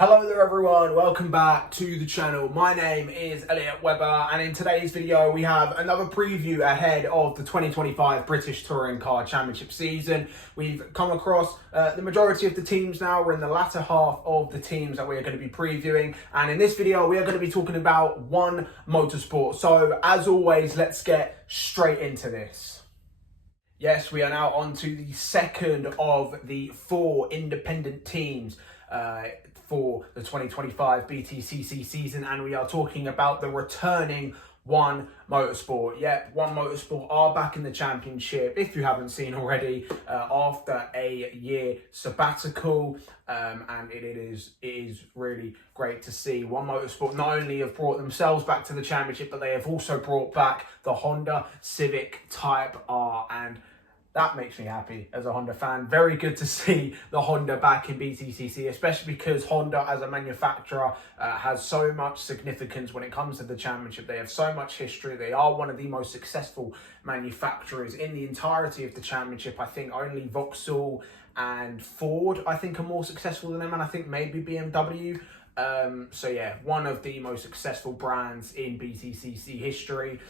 Hello there everyone, welcome back to the channel. My name is Elliot Webber and in today's video we have another preview ahead of the 2025 British Touring Car Championship season. We've come across the majority of the teams now. We're in the latter half of the teams that we're going to be previewing, and in this video we are going to be talking about One Motorsport. So as always, let's get straight into this. Yes, we are now on to the second of the four independent teams for the 2025 BTCC season, and we are talking about the returning One Motorsport. Yeah, One Motorsport are back in the championship, if you haven't seen already, after a year sabbatical, and it is really great to see. One Motorsport not only have brought themselves back to the championship, but they have also brought back the Honda Civic Type R, and that makes me happy as a Honda fan. Very good to see the Honda back in BTCC, especially because Honda as a manufacturer has so much significance when it comes to the championship. They have so much history. They are one of the most successful manufacturers in the entirety of the championship. I think only Vauxhall and Ford, I think, are more successful than them, and I think maybe BMW. So yeah, one of the most successful brands in BTCC history.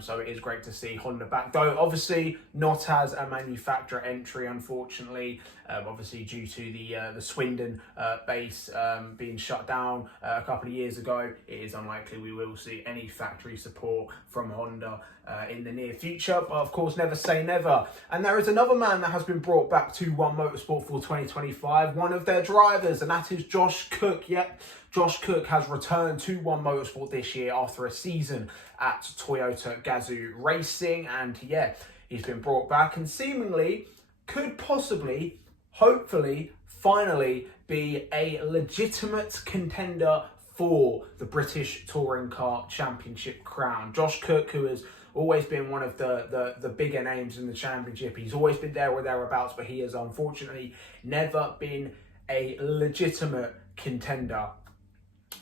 So it is great to see Honda back, though obviously not as a manufacturer entry, unfortunately. Obviously due to the Swindon base being shut down a couple of years ago, it is unlikely we will see any factory support from Honda in the near future. But of course, never say never. And there is another man that has been brought back to One Motorsport for 2025, one of their drivers, and that is Josh Cook. Yep. Josh Cook has returned to One Motorsport this year after a season at Toyota Gazoo Racing, and yeah, he's been brought back and seemingly could possibly, hopefully, finally be a legitimate contender for the British Touring Car Championship crown. Josh Cook, who has always been one of the bigger names in the championship, he's always been there or thereabouts, but he has unfortunately never been a legitimate contender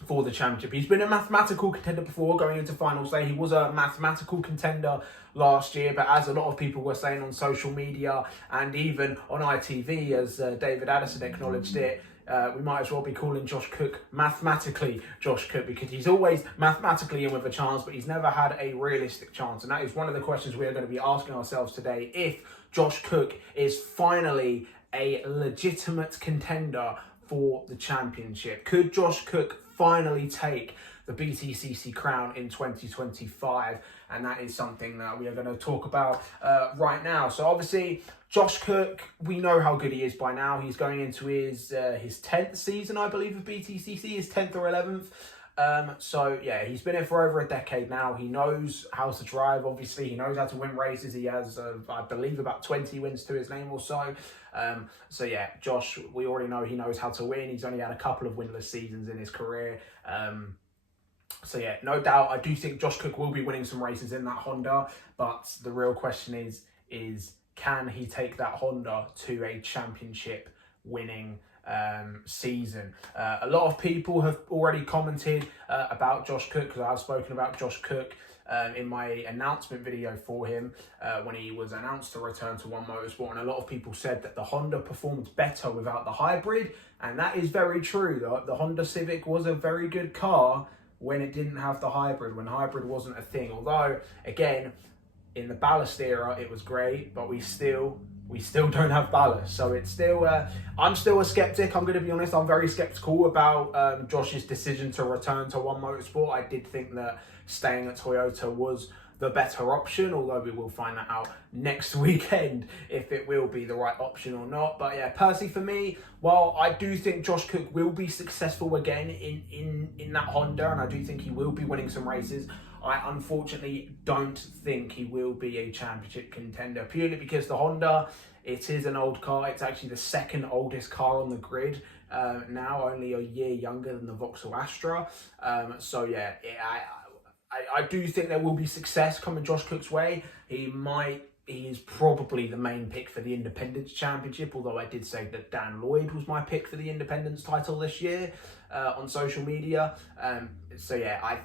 for the championship. He's been a mathematical contender before going into finals day. He was a mathematical contender last year, but as a lot of people were saying on social media and even on ITV, as David Addison acknowledged it, we might as well be calling Josh Cook mathematically Josh Cook, because he's always mathematically in with a chance, but he's never had a realistic chance. And that is one of the questions we are going to be asking ourselves today: if Josh Cook is finally a legitimate contender for the championship. Could Josh Cook finally take the BTCC crown in 2025? And that is something that we are going to talk about right now. So obviously, Josh Cook, we know how good he is by now. He's going into his 10th season, I believe, of BTCC, his 10th or 11th. So yeah, he's been here for over a decade now. He knows how to drive. Obviously, he knows how to win races. He has, I believe, about 20 wins to his name or so. So yeah, Josh, we already know he knows how to win. He's only had a couple of winless seasons in his career. So yeah, no doubt, I do think Josh Cook will be winning some races in that Honda. But the real question is can he take that Honda to a championship winning season? A lot of people have already commented about Josh Cook, because I've spoken about Josh Cook in my announcement video for him when he was announced to return to One Motorsport, and a lot of people said that the Honda performed better without the hybrid, and that is very true. The Honda Civic was a very good car when it didn't have the hybrid, when hybrid wasn't a thing. Although, again, in the ballast era, it was great, but we still don't have ballast. So it's still, I'm still a skeptic. I'm going to be honest. I'm very skeptical about Josh's decision to return to One Motorsport. I did think that staying at Toyota was the better option, although we will find that out next weekend if it will be the right option or not. But yeah, personally for me, while I do think Josh Cook will be successful again in that Honda, and I do think he will be winning some races, I unfortunately don't think he will be a championship contender, purely because the Honda, it is an old car. It's actually the second oldest car on the grid now, only a year younger than the Vauxhall Astra. So yeah, I do think there will be success coming Josh Cook's way. He is probably the main pick for the Independence Championship, although I did say that Dan Lloyd was my pick for the Independence title this year on social media. So yeah,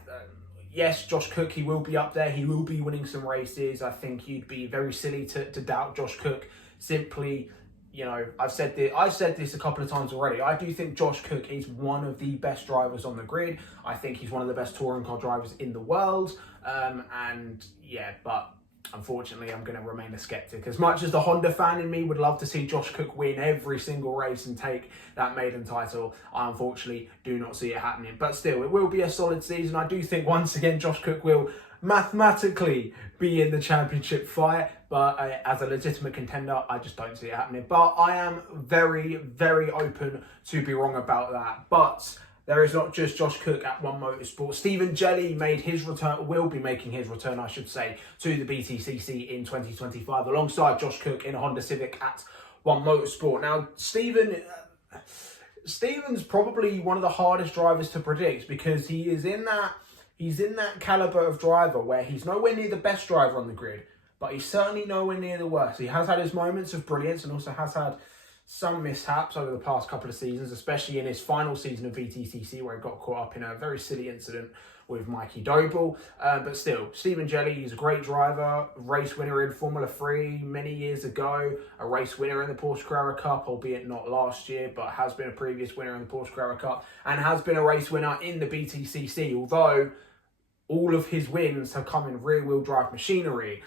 yes, Josh Cook, he will be up there. He will be winning some races. I think you'd be very silly to doubt Josh Cook simply you know, I've said this a couple of times already. I do think Josh Cook is one of the best drivers on the grid. I think he's one of the best touring car drivers in the world. And yeah, but unfortunately, I'm going to remain a skeptic. As much as the Honda fan in me would love to see Josh Cook win every single race and take that maiden title, I unfortunately do not see it happening. But still, it will be a solid season. I do think once again Josh Cook will mathematically be in the championship fight, but as a legitimate contender, I just don't see it happening. But I am very, very open to be wrong about that. But there is not just Josh Cook at One Motorsport. Stephen Jelley made his return, will be making his return, I should say, to the BTCC in 2025, alongside Josh Cook in a Honda Civic at One Motorsport. Now, Stephen's probably one of the hardest drivers to predict, because he's in that caliber of driver where he's nowhere near the best driver on the grid, but he's certainly nowhere near the worst. He has had his moments of brilliance and also has had some mishaps over the past couple of seasons, especially in his final season of BTCC, where he got caught up in a very silly incident with Mikey Doble. But still, Stephen Jelley, he's a great driver, race winner in Formula 3 many years ago, a race winner in the Porsche Carrera Cup, albeit not last year, but has been a previous winner in the Porsche Carrera Cup, and has been a race winner in the BTCC, although all of his wins have come in rear-wheel drive machinery.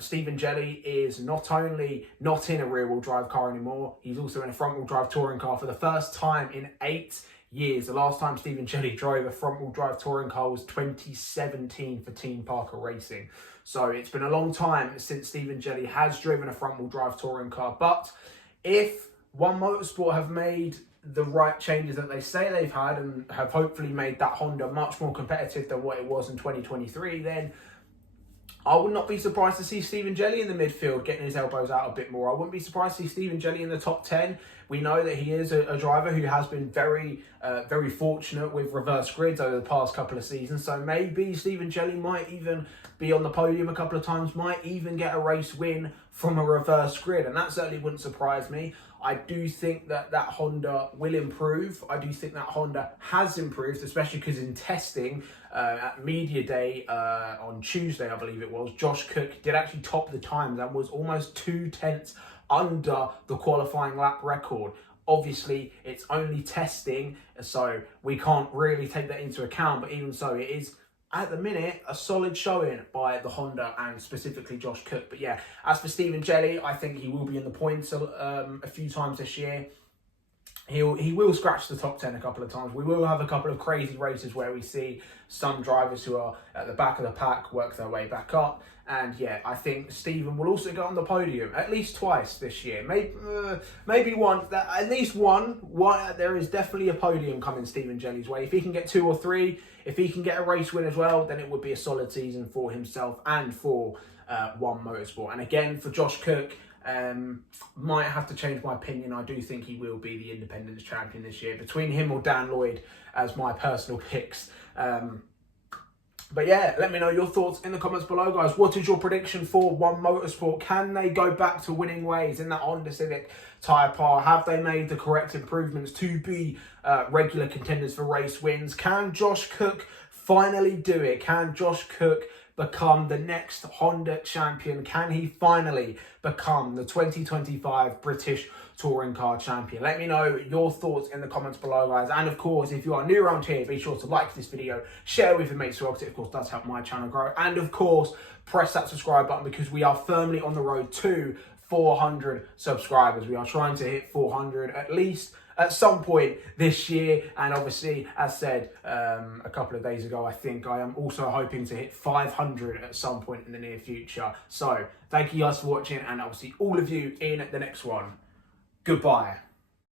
Stephen Jelley is not only not in a rear-wheel drive car anymore, he's also in a front-wheel drive touring car for the first time in 8 years. The last time Stephen Jelley drove a front-wheel drive touring car was 2017 for Team Parker Racing. So it's been a long time since Stephen Jelley has driven a front-wheel drive touring car. But if One Motorsport have made the right changes that they say they've had and have hopefully made that Honda much more competitive than what it was in 2023, then I would not be surprised to see Stephen Jelley in the midfield getting his elbows out a bit more. I wouldn't be surprised to see Stephen Jelley in the top 10. We know that he is a driver who has been very fortunate with reverse grids over the past couple of seasons. So maybe Stephen Jelley might even be on the podium a couple of times, might even get a race win from a reverse grid. And that certainly wouldn't surprise me. I do think that Honda will improve. I do think that Honda has improved, especially because in testing at Media Day on Tuesday, I believe it was, Josh Cook did actually top the times and was almost 2/10 under the qualifying lap record. Obviously, it's only testing, so we can't really take that into account, but even so, it is, at the minute, a solid showing by the Honda and specifically Josh Cook. But yeah, as for Stephen Jelley, I think he will be in the points a few times this year. He will scratch the top 10 a couple of times. We will have a couple of crazy races where we see some drivers who are at the back of the pack work their way back up. And yeah, I think Stephen will also go on the podium at least twice this year. Maybe one, at least one. There is definitely a podium coming Stephen Jelley's way. If he can get 2 or 3, if he can get a race win as well, then it would be a solid season for himself and for One Motorsport. And again, for Josh Cook, might have to change my opinion. I do think he will be the Independence champion this year, between him or Dan Lloyd as my personal picks. But yeah, let me know your thoughts in the comments below, guys. What is your prediction for One Motorsport? Can they go back to winning ways in that Honda Civic Type R? Have they made the correct improvements to be regular contenders for race wins? Can Josh Cook finally do it? Can Josh Cook become the next Honda champion? Can he finally become the 2025 British Touring Car Champion? Let me know your thoughts in the comments below, guys. And of course, if you are new around here, be sure to like this video, share with your mates as well, because it of course does help my channel grow. And of course, press that subscribe button, because we are firmly on the road to 400 subscribers. We are trying to hit 400 at least at some point this year. And obviously, as said a couple of days ago, I think I am also hoping to hit 500 at some point in the near future. So thank you guys for watching, and I'll see all of you in the next one. Goodbye.